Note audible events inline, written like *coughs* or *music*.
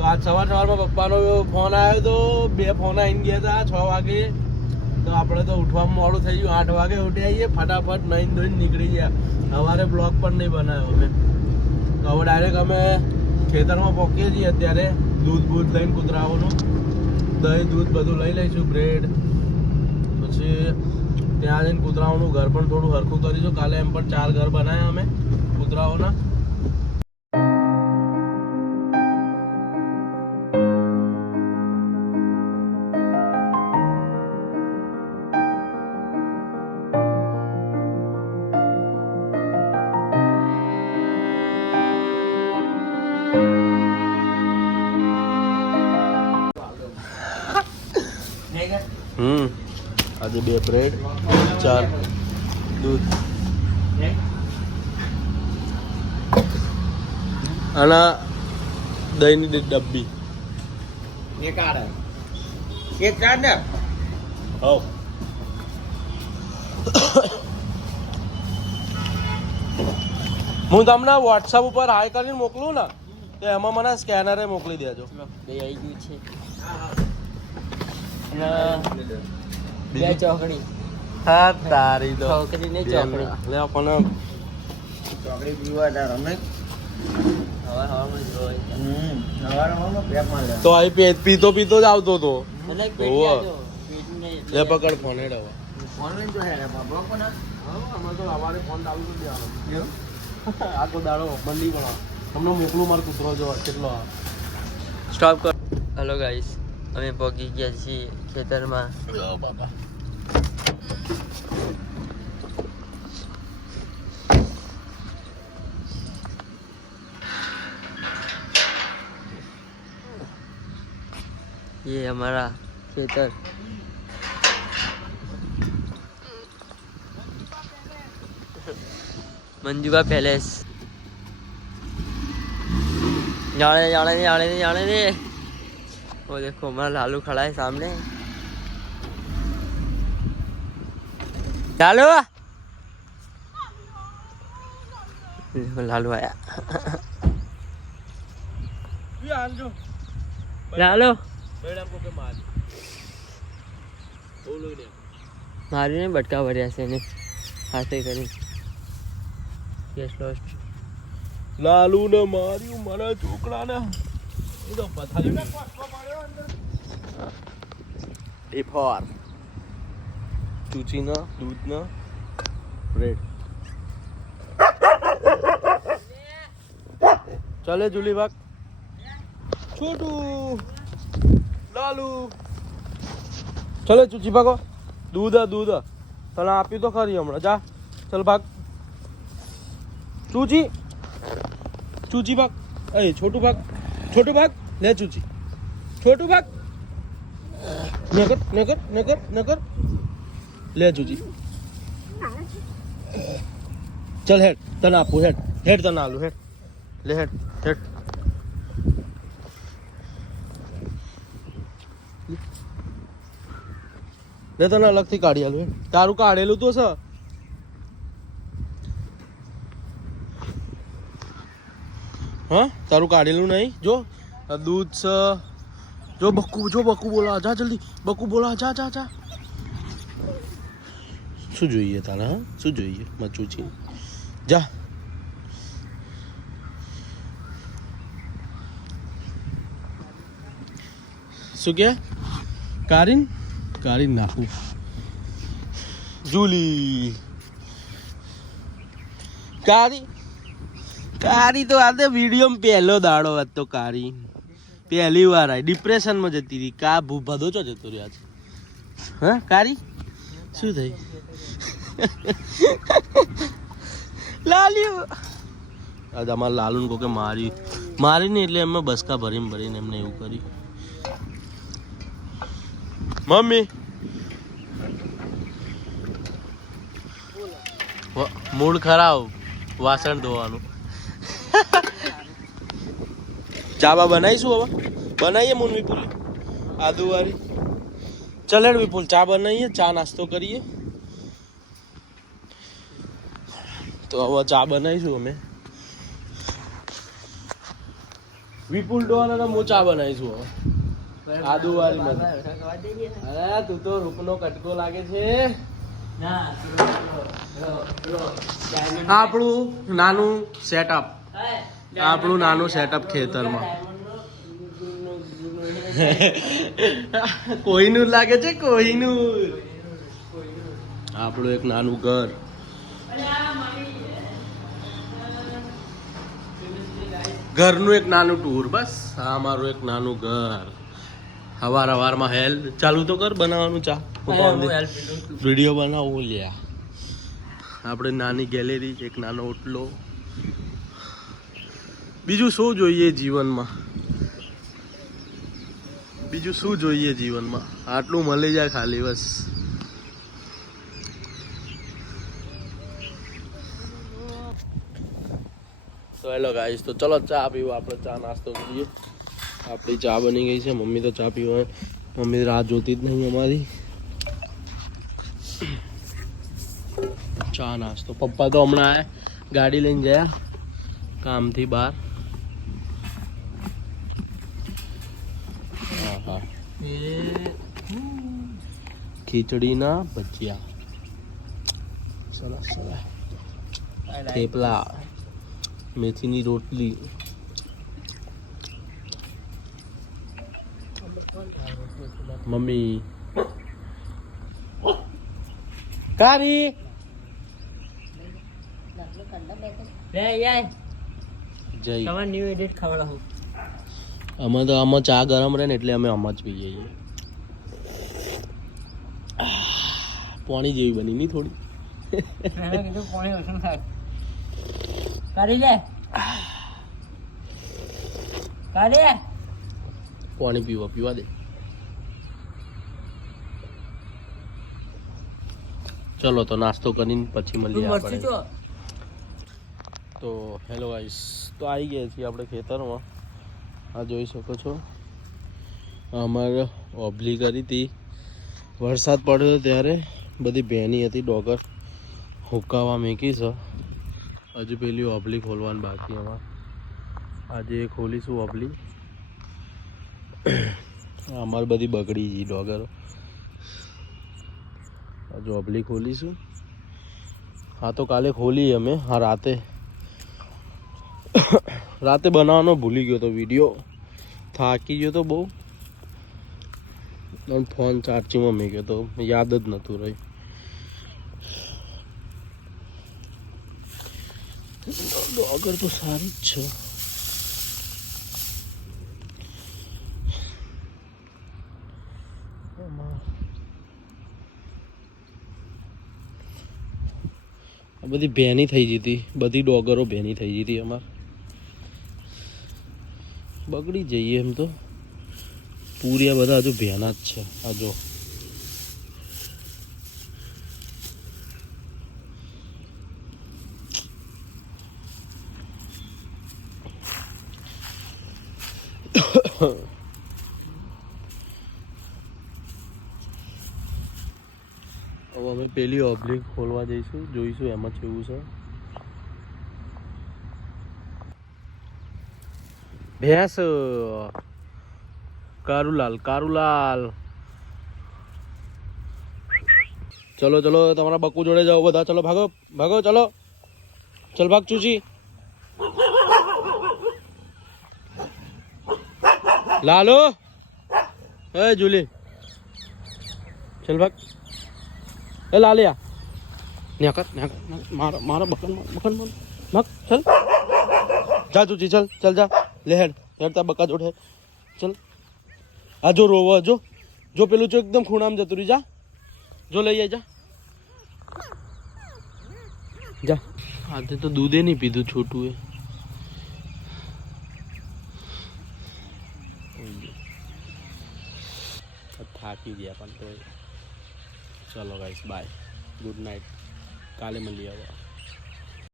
તો આજ સવાર સવારમાં પપ્પાનો ફોન આવ્યો તો બે ફોન આવીને ગયા હતા છ વાગે. તો આપણે તો ઉઠવામાં મોડું થઈ ગયું. આઠ વાગે ઉઠી આવીએ, ફટાફટ નહીં ધોઈને નીકળી ગયા. સવારે બ્લોક પણ નહીં બનાવ્યો અમે. તો હવે ડાયરેક્ટ અમે ખેતરમાં પહોંચીએ છીએ અત્યારે, દૂધ બૂધ લઈને કૂતરાઓનું. દહીં, દૂધ બધું લઈ લઈશું, બ્રેડ. પછી ત્યાં જઈને કૂતરાઓનું ઘર પણ થોડું હરખું કરીશું. કાલે એમ પણ ચાર ઘર બનાવ્યા અમે કૂતરાઓના. આજે બે બ્રેડ ચાર દૂધ. અને દહીંની ડબ્બી. હું તમને વોટ્સઅપ ઉપર હાય કરીને મોકલું ને તો એમાં મને સ્કેનરે મોકલી દેજો. બે આવી ગયું છે. બે ચોકડી. હા તારી તો. ચોકડી ને ચોકડી. લે આપણને ચોકડી પીવા તાર અમે. તો અહીં પીતો પીતો જ આવતો હતો લે પકડ ફોન હેડ હવે. ઓનલાઈન જો હે બાબરો પણ અમારે તો સવારે ફોન ચાલુ કરી દેવાનો. આખો દાડો બંધ પણ તમને મોકલું મારો કૂતરો જો કેટલો સ્ટોપ કર. હેલો ગાઈસ અમે પહોંચી ગયા છીએ ખેતરમાં બાબા ये हमारा खेतर मंजू का पैलेस जाने दे जाने दे जाने दे जाने दे वो देखो हमारा लालू खड़ा है सामने लालू देखो लालू आया लालू મેડમ કો કે મારી બોલું ને મારીને બટકા ભર્યા છે એને હાથે કરી કેસ લોસ્ટ લાલુ ને માર્યું મારા છોકરા એ તો ફોર. ચૂચી ના દૂધ ના બ્રેડ ચાલે જુલી ભાગ? છોટું. લાલુ. ચલે ચૂચી ભાગો? દૂધ દૂધ. તને આપ્યું તો ખરી હમણાં. જા, ચલ ભાગ. ચૂચી. ચૂચી ભાગ. એ, છોટું ભાગ. છોટું ભાગ. લે ચૂચી છોટું ભાગ. નકર નકર નકર નકર. લે ચૂચી ચલ હેડ, તને આપું, હેડ. હેડ તને આલું, હેડ. લે હેડ હેડ. લે તને અલગથી કાઢી આલું, હેડ. તારું કાઢેલું તો છે. હા, તારું કાઢેલું નહીં. જો દૂધ છે. જો બક્કુ જો બક્કુ બોલા, જા જલ્દી. બક્કુ બોલા, જા જા જા. શું જોઈએ તારે, હા? શું જોઈએ મચુચી જા. શું કે? કારીન? કારીન નાખું. જુલી. કારી કારી તો આ તો વિડીયોમાં પહેલો દાડો હતો કારી પહેલી વાર આવી ડિપ્રેશનમાં જતી હતી. કા ભૂભાદો ચો જતો રહ્યા છે હા, કારી? શું થઈ? લાલ્યું આજે અમારા લાલુને કોકે મારી નહીં એટલે એમને બસકા ભરીને ભરીને એમને એવું કર્યું. મમ્મી. મૂળ ખરાબ. વાસણ ધોવાનું. ચા બા બનાવીશું હવે? બનાવીએ મૂન વિપુલ આદુવારી ચલે વિપુલ ચા બનાવીએ ચા નાસ્તો કરીએ. તો હવે ચા બનાવીશું અમે. વિપુલ ડોન અને હું ચા બનાવીશું હવે. આદુવાળી મધ. અરે તું તો રૂપનો કટકો લાગે છે. આપણું નાનું સેટઅપ આપણું નાનું સેટઅપ ખેતરમાં. કોઈનું લાગે છે કોઈનું આપણું એક નાનું ઘર. ઘરનું એક નાનું ટૂર બસ. આ મારું એક નાનું ઘર. હવાર હવારમાં હેલ્પ ચાલુ તો કર બનાવવાનું ચા. વીડિયો બનાવવું લ્યા. આપણે નાની ગેલેરી એક નાનો ઓટલો. બીજું શું જોઈએ જીવનમાં? બીજું શું જોઈએ જીવનમાં? આટલું મળી જાય ખાલી બસ. તો હેલો તો ચલો ચા પીવો, આપણે ચા નાસ્તો કરીએ. આપણી ચા બની ગઈ છે, મમ્મી તો ચા પીવા મમ્મી રાહ જોતી જ નહીં અમારી. ચા નાસ્તો. પપ્પા તો હમણાં ગાડી લઈને ગયા, કામથી બહાર. ખીચડીના ભજીયા. સરસ સરસ. થેપલા મેથીની રોટલી. મમ્મી. કારી. જય. અમે તો આમાં ચા ગરમ રહે ને એટલે અમે આમાં જ પીએ છીએ. પાણી જેવી બની ની થોડી? પાણી પીવા પીવા દે. ચલો તો નાસ્તો કરીને પછી મળીએ આપણે. તો હેલો ગાઈસ તો આવી ગયા છીએ આપણે ખેતરમાં. આ જોઈ શકો છો. અમારે ઓબલી કરી હતી. વરસાદ પડ્યો ત્યારે. બધી ભેની હતી, ડોગર. હુકાવા મેકી છે. હજુ પેલી ઓબલી ખોલવાની બાકી એમાં આજે ખોલીશું ઓબલી. અમારે બધી બગડી ગઈ ડોગર. હજુ ઓબલી ખોલીશું. હા, તો કાલે ખોલી અમે, હા, રાતે. રાતે બનાવવાનો ભૂલી ગયો તો વીડિયો. થાકી ગયો તો બહુ. ફોન ચાર્જિંગમાં મેં ગયો તો યાદ જ નહોતું રહી ડોગર તો સારી જ છે. બધી ભેની થઈ જતી બધી ડોગરો ભેની થઈ જતી અમાર. બગડી જઈએ એમ તો. પૂરિયા બધા હજુ ભેના જ છે. આ જો. *coughs* હવે અમે પેલી ઓબ્લિક ખોલવા જઈશું, જોઈશું એમાં કેવું છે. ભેંસ, કારુલાલ કારુલાલ. ચલો ચલો, તમારા બકુ જોડે જાઓ બધા. ચલો, ભાગો ભાગો, ચલો. ચલ, ભાગ ચૂચી લાલો એ જુલી ચલ ભાગ એ લાલિયા ન્યા કર ન્યા કર મારા મારા બકન બકન મગ ચલ જા ચૂચી ચલ ચલ જા લે હેડ હેડ તા બકા જોડે ચલ આ જો રોવો જો જો પેલું જો એકદમ ખૂણામાં જતું રહી જા જો લઈ આય જા જા આજે તો દૂધે નહીં પીધું છોટું એ થાકી ગયા પણ તો ચલો ગાઈસ બાય ગુડ નાઇટ કાલે મળીએ હવે.